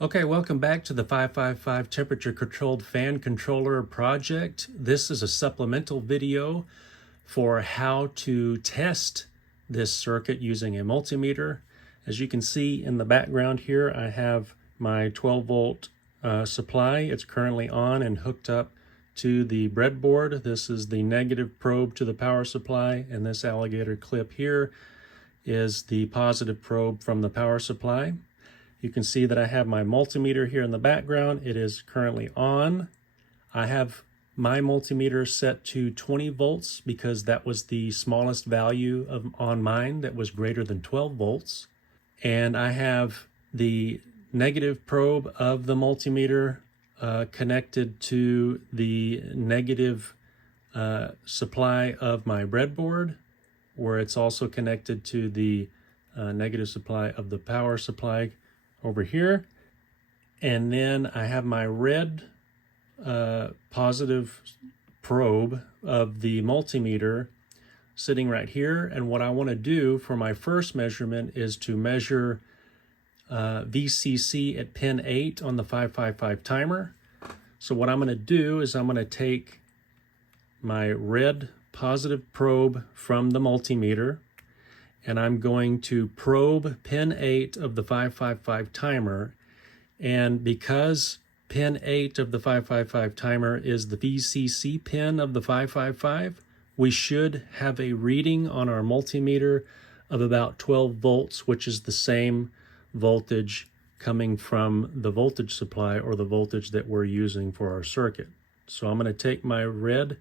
Okay, welcome back to the 555 temperature controlled fan controller project. This is a supplemental video for how to test this circuit using a multimeter. As you can see in the background here, I have my 12 volt supply. It's currently on and hooked up to the breadboard. This is the negative probe to the power supply, and this alligator clip here is the positive probe from the power supply. You can see that I have my multimeter here in the background. It is currently on. I have my multimeter set to 20 volts because that was the smallest value on mine that was greater than 12 volts. And I have the negative probe of the multimeter connected to the negative supply of my breadboard, where it's also connected to the negative supply of the power supply over here. And then I have my red positive probe of the multimeter sitting right here. And what I want to do for my first measurement is to measure VCC at pin 8 on the 555 timer. So what I'm going to do is I'm going to take my red positive probe from the multimeter, and I'm going to probe pin 8 of the 555 timer. And because pin 8 of the 555 timer is the VCC pin of the 555, we should have a reading on our multimeter of about 12 volts, which is the same voltage coming from the voltage supply, or the voltage that we're using for our circuit. So I'm going to take my red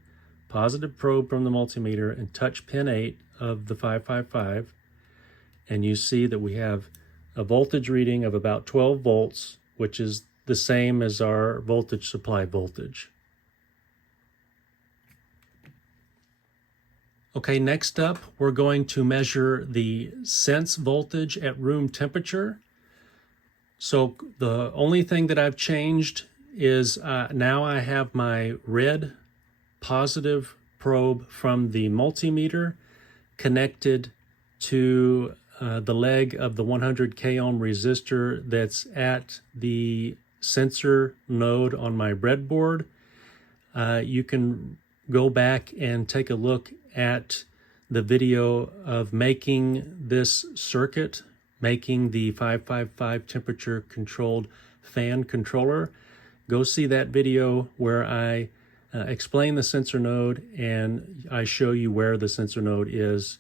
positive probe from the multimeter and touch pin 8 of the 555, and you see that we have a voltage reading of about 12 volts, which is the same as our voltage supply voltage. Okay, next up, we're going to measure the sense voltage at room temperature. So the only thing that I've changed is now I have my red positive probe from the multimeter connected to the leg of the 100k ohm resistor that's at the sensor node on my breadboard. You can go back and take a look at the video of making this circuit, making the 555 temperature controlled fan controller. Go see that video where I explain the sensor node and I show you where the sensor node is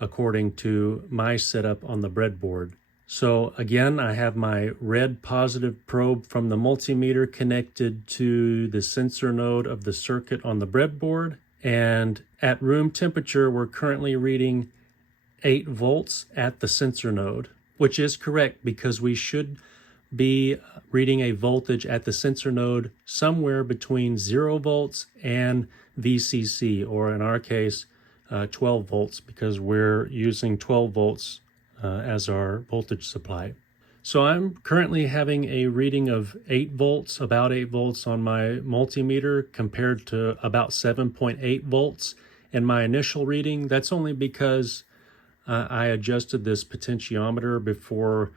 according to my setup on the breadboard. So again, I have my red positive probe from the multimeter connected to the sensor node of the circuit on the breadboard. And at room temperature, we're currently reading 8 volts at the sensor node, which is correct because we should be reading a voltage at the sensor node somewhere between 0 volts and VCC, or in our case, 12 volts, because we're using 12 volts as our voltage supply. So I'm currently having a reading of 8 volts, about 8 volts on my multimeter compared to about 7.8 volts in my initial reading. That's only because I adjusted this potentiometer before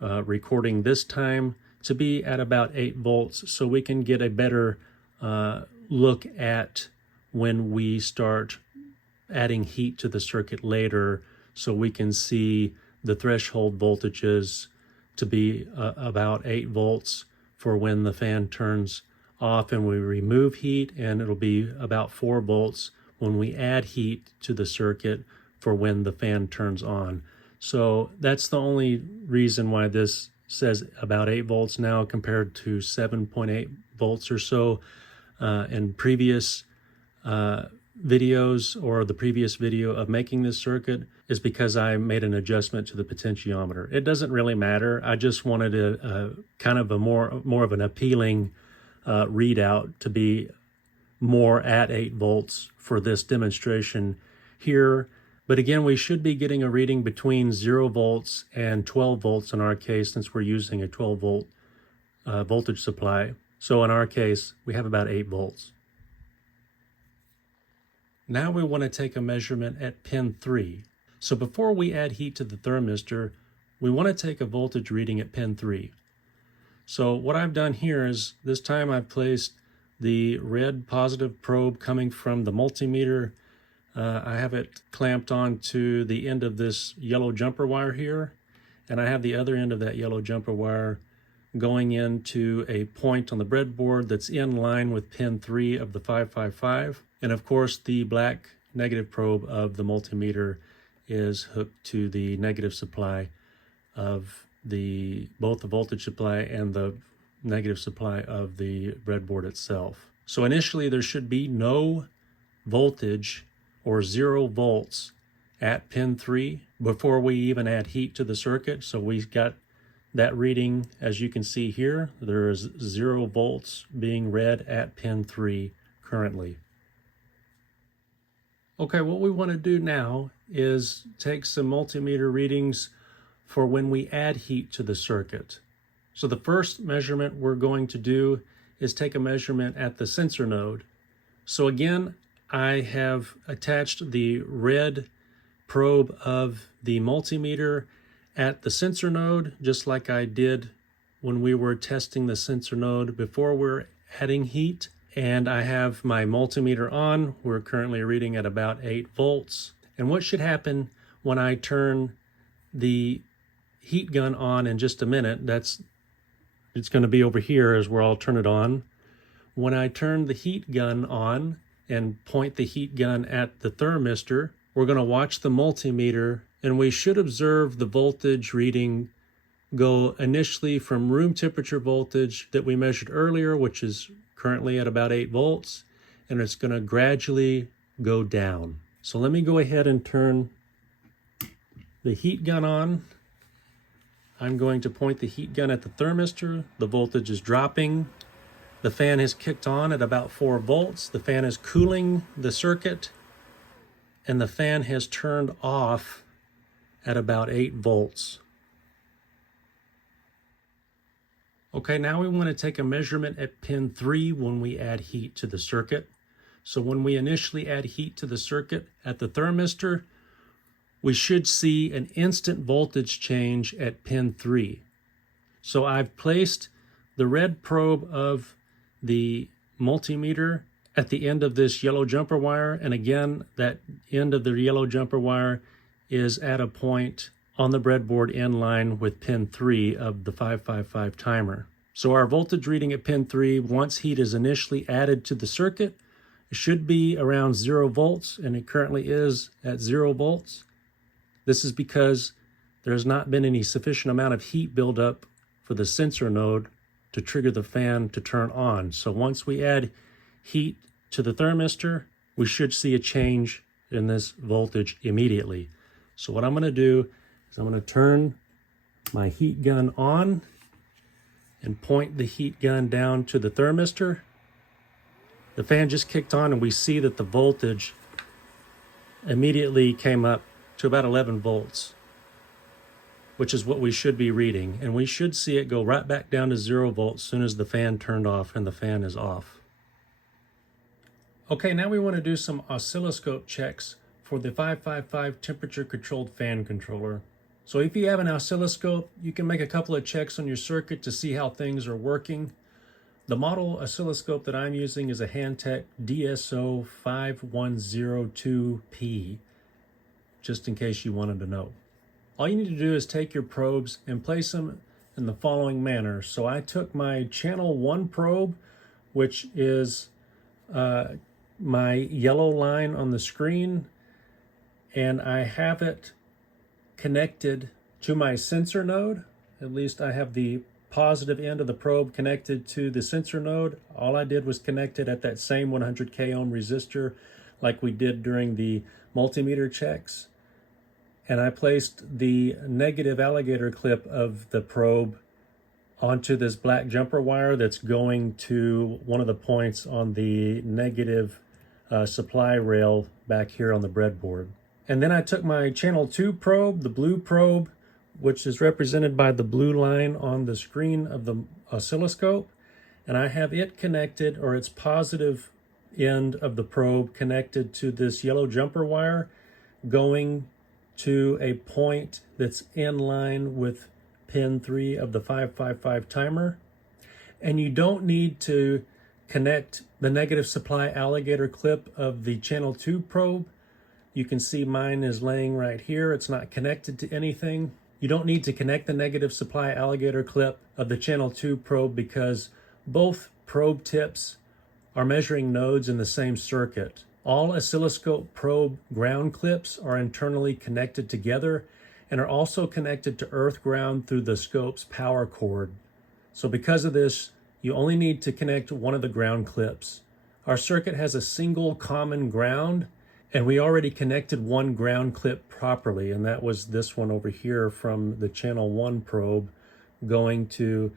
recording this time to be at about 8 volts, so we can get a better look at when we start adding heat to the circuit later, so we can see the threshold voltages to be about 8 volts for when the fan turns off and we remove heat, and it'll be about 4 volts when we add heat to the circuit for when the fan turns on. So that's the only reason why this says about 8 volts now compared to 7.8 volts or so in previous videos, or the previous video of making this circuit, is because I made an adjustment to the potentiometer. It doesn't really matter. I just wanted a kind of a more of an appealing readout to be more at 8 volts for this demonstration here. But again, we should be getting a reading between 0 volts and 12 volts in our case, since we're using a 12 volt voltage supply. So in our case, we have about 8 volts. Now we want to take a measurement at pin 3. So before we add heat to the thermistor, we want to take a voltage reading at pin 3. So what I've done here is this time I've placed the red positive probe coming from the multimeter. I have it clamped onto the end of this yellow jumper wire here, and I have the other end of that yellow jumper wire going into a point on the breadboard that's in line with pin 3 of the 555. And of course, the black negative probe of the multimeter is hooked to the negative supply of both the voltage supply and the negative supply of the breadboard itself. So initially there should be no voltage or 0 volts at pin 3 before we even add heat to the circuit. So we've got that reading, as you can see here, there is 0 volts being read at pin 3 currently. Okay, what we want to do now is take some multimeter readings for when we add heat to the circuit. So the first measurement we're going to do is take a measurement at the sensor node. So again, I have attached the red probe of the multimeter at the sensor node, just like I did when we were testing the sensor node before we're adding heat. And I have my multimeter on. We're currently reading at about 8 volts. And what should happen when I turn the heat gun on in just a minute, it's going to be over here is where I'll turn it on. When I turn the heat gun on and point the heat gun at the thermistor, we're going to watch the multimeter, and we should observe the voltage reading go initially from room temperature voltage that we measured earlier, which is currently at about 8 volts, and it's going to gradually go down. So let me go ahead and turn the heat gun on. I'm going to point the heat gun at the thermistor. The voltage is dropping. The fan has kicked on at about 4 volts. The fan is cooling the circuit, and the fan has turned off at about 8 volts. Okay, now we want to take a measurement at pin 3 when we add heat to the circuit. So when we initially add heat to the circuit at the thermistor, we should see an instant voltage change at pin 3. So I've placed the red probe of the multimeter at the end of this yellow jumper wire, and again, that end of the yellow jumper wire is at a point on the breadboard in line with pin 3 of the 555 timer. So our voltage reading at pin 3, once heat is initially added to the circuit, it should be around 0 volts, and it currently is at 0 volts. This is because there has not been any sufficient amount of heat buildup for the sensor node to trigger the fan to turn on. So once we add heat to the thermistor, we should see a change in this voltage immediately. So what I'm going to do is I'm going to turn my heat gun on and point the heat gun down to the thermistor. The fan just kicked on, and we see that the voltage immediately came up to about 11 volts, which is what we should be reading. And we should see it go right back down to 0 volts as soon as the fan turned off and the fan is off. Okay, now we want to do some oscilloscope checks for the 555 temperature controlled fan controller. So if you have an oscilloscope, you can make a couple of checks on your circuit to see how things are working. The model oscilloscope that I'm using is a Hantek DSO 5102P, just in case you wanted to know. All you need to do is take your probes and place them in the following manner. So I took my channel 1 probe, which is my yellow line on the screen, and I have it connected to my sensor node. At least I have the positive end of the probe connected to the sensor node. All I did was connect it at that same 100k ohm resistor like we did during the multimeter checks. And I placed the negative alligator clip of the probe onto this black jumper wire that's going to one of the points on the negative supply rail back here on the breadboard. And then I took my channel 2 probe, the blue probe, which is represented by the blue line on the screen of the oscilloscope, and I have it connected, or its positive end of the probe connected to this yellow jumper wire, going to a point that's in line with pin 3 of the 555 timer. And you don't need to connect the negative supply alligator clip of the channel 2 probe. You can see mine is laying right here. It's not connected to anything. You don't need to connect the negative supply alligator clip of the channel 2 probe because both probe tips are measuring nodes in the same circuit. All oscilloscope probe ground clips are internally connected together and are also connected to earth ground through the scope's power cord. So because of this, you only need to connect one of the ground clips. Our circuit has a single common ground, and we already connected one ground clip properly, and that was this one over here from the channel 1 probe going to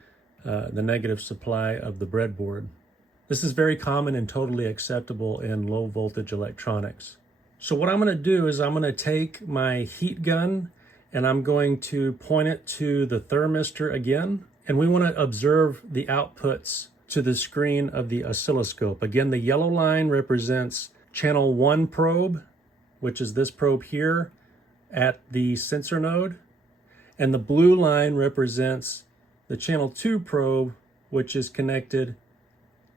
the negative supply of the breadboard. This is very common and totally acceptable in low voltage electronics. So what I'm going to do is I'm going to take my heat gun and I'm going to point it to the thermistor again. And we want to observe the outputs to the screen of the oscilloscope. Again, the yellow line represents channel 1 probe, which is this probe here at the sensor node. And the blue line represents the channel 2 probe, which is connected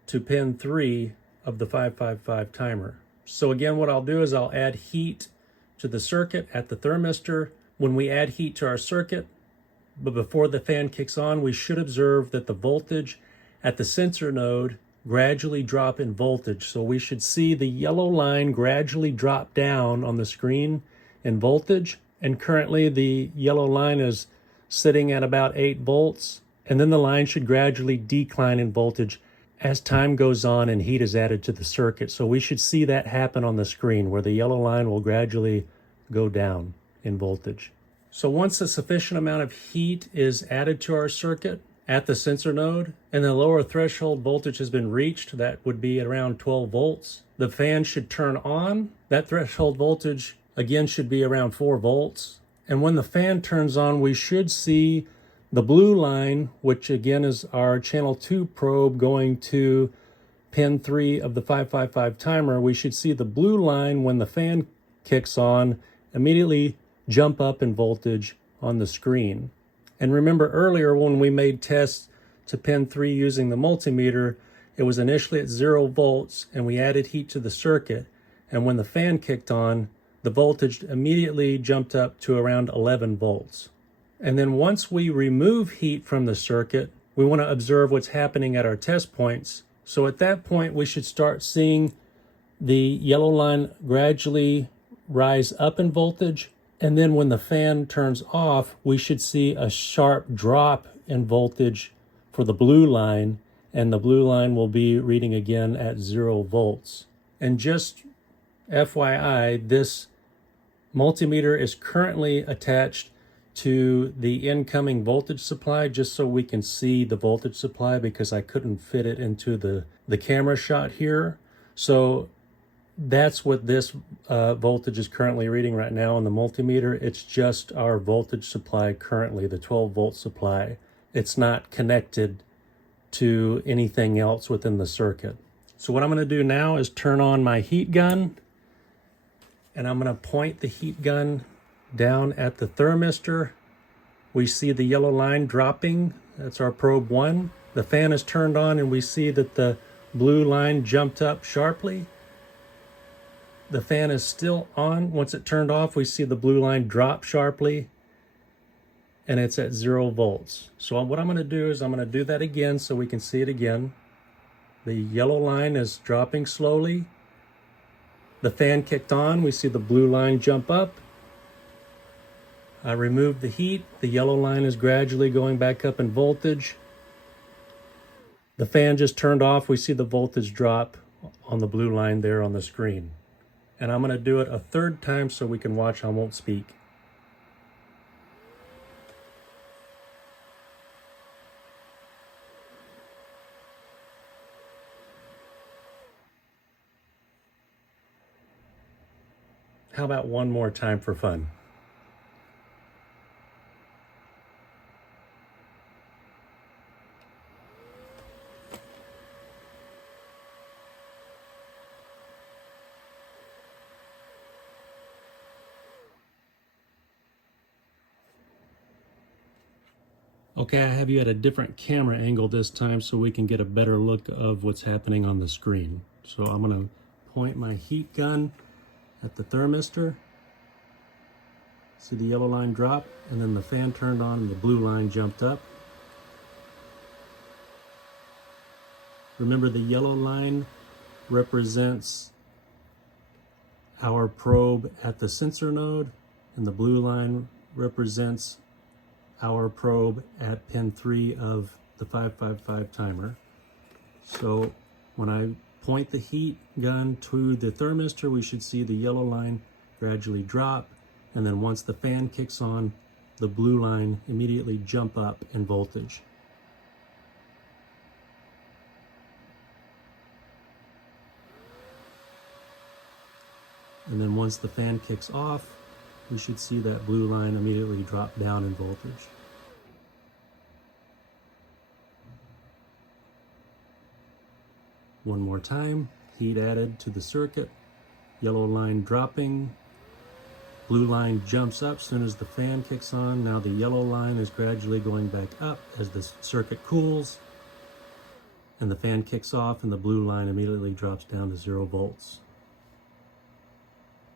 to pin 3 of the 555 timer. So again, what I'll do is I'll add heat to the circuit at the thermistor. When we add heat to our circuit, but before the fan kicks on, we should observe that the voltage at the sensor node gradually drop in voltage. So we should see the yellow line gradually drop down on the screen in voltage. And currently the yellow line is sitting at about 8 volts. And then the line should gradually decline in voltage as time goes on and heat is added to the circuit. So we should see that happen on the screen where the yellow line will gradually go down in voltage. So once a sufficient amount of heat is added to our circuit at the sensor node and the lower threshold voltage has been reached, that would be around 12 volts, the fan should turn on. That threshold voltage again should be around 4 volts. And when the fan turns on, we should see the blue line, which again is our channel 2 probe going to pin 3 of the 555 timer. We should see the blue line when the fan kicks on immediately jump up in voltage on the screen. And remember earlier when we made tests to pin 3 using the multimeter, it was initially at 0 volts and we added heat to the circuit. And when the fan kicked on, the voltage immediately jumped up to around 11 volts. And then once we remove heat from the circuit, we want to observe what's happening at our test points. So at that point, we should start seeing the yellow line gradually rise up in voltage. And then when the fan turns off, we should see a sharp drop in voltage for the blue line, and the blue line will be reading again at 0 volts. And just FYI, this multimeter is currently attached to the incoming voltage supply just so we can see the voltage supply because I couldn't fit it into the camera shot here. So that's what this voltage is currently reading right now on the multimeter. It's just our voltage supply currently, the 12 volt supply. It's not connected to anything else within the circuit. So what I'm going to do now is turn on my heat gun, and I'm going to point the heat gun down at the thermistor. We see the yellow line dropping. That's our probe 1. The fan is turned on and we see that the blue line jumped up sharply. The fan is still on. Once it turned off, we see the blue line drop sharply and it's at 0 volts. So what I'm going to do is I'm going to do that again so we can see it again. The yellow line is dropping slowly. The fan kicked on. We see the blue line jump up. I removed the heat. The yellow line is gradually going back up in voltage. The fan just turned off. We see the voltage drop on the blue line there on the screen. And I'm going to do it a third time so we can watch. I won't speak. How about one more time for fun? Okay, I have you at a different camera angle this time so we can get a better look of what's happening on the screen. So I'm going to point my heat gun at the thermistor. See the yellow line drop, and then the fan turned on and the blue line jumped up. Remember, the yellow line represents our probe at the sensor node, and the blue line represents our probe at pin 3 of the 555 timer. So when I point the heat gun to the thermistor, we should see the yellow line gradually drop, and then once the fan kicks on, the blue line immediately jump up in voltage. And then once the fan kicks off, we should see that blue line immediately drop down in voltage. One more time, heat added to the circuit, yellow line dropping, blue line jumps up as soon as the fan kicks on. Now the yellow line is gradually going back up as the circuit cools, and the fan kicks off and the blue line immediately drops down to 0 volts.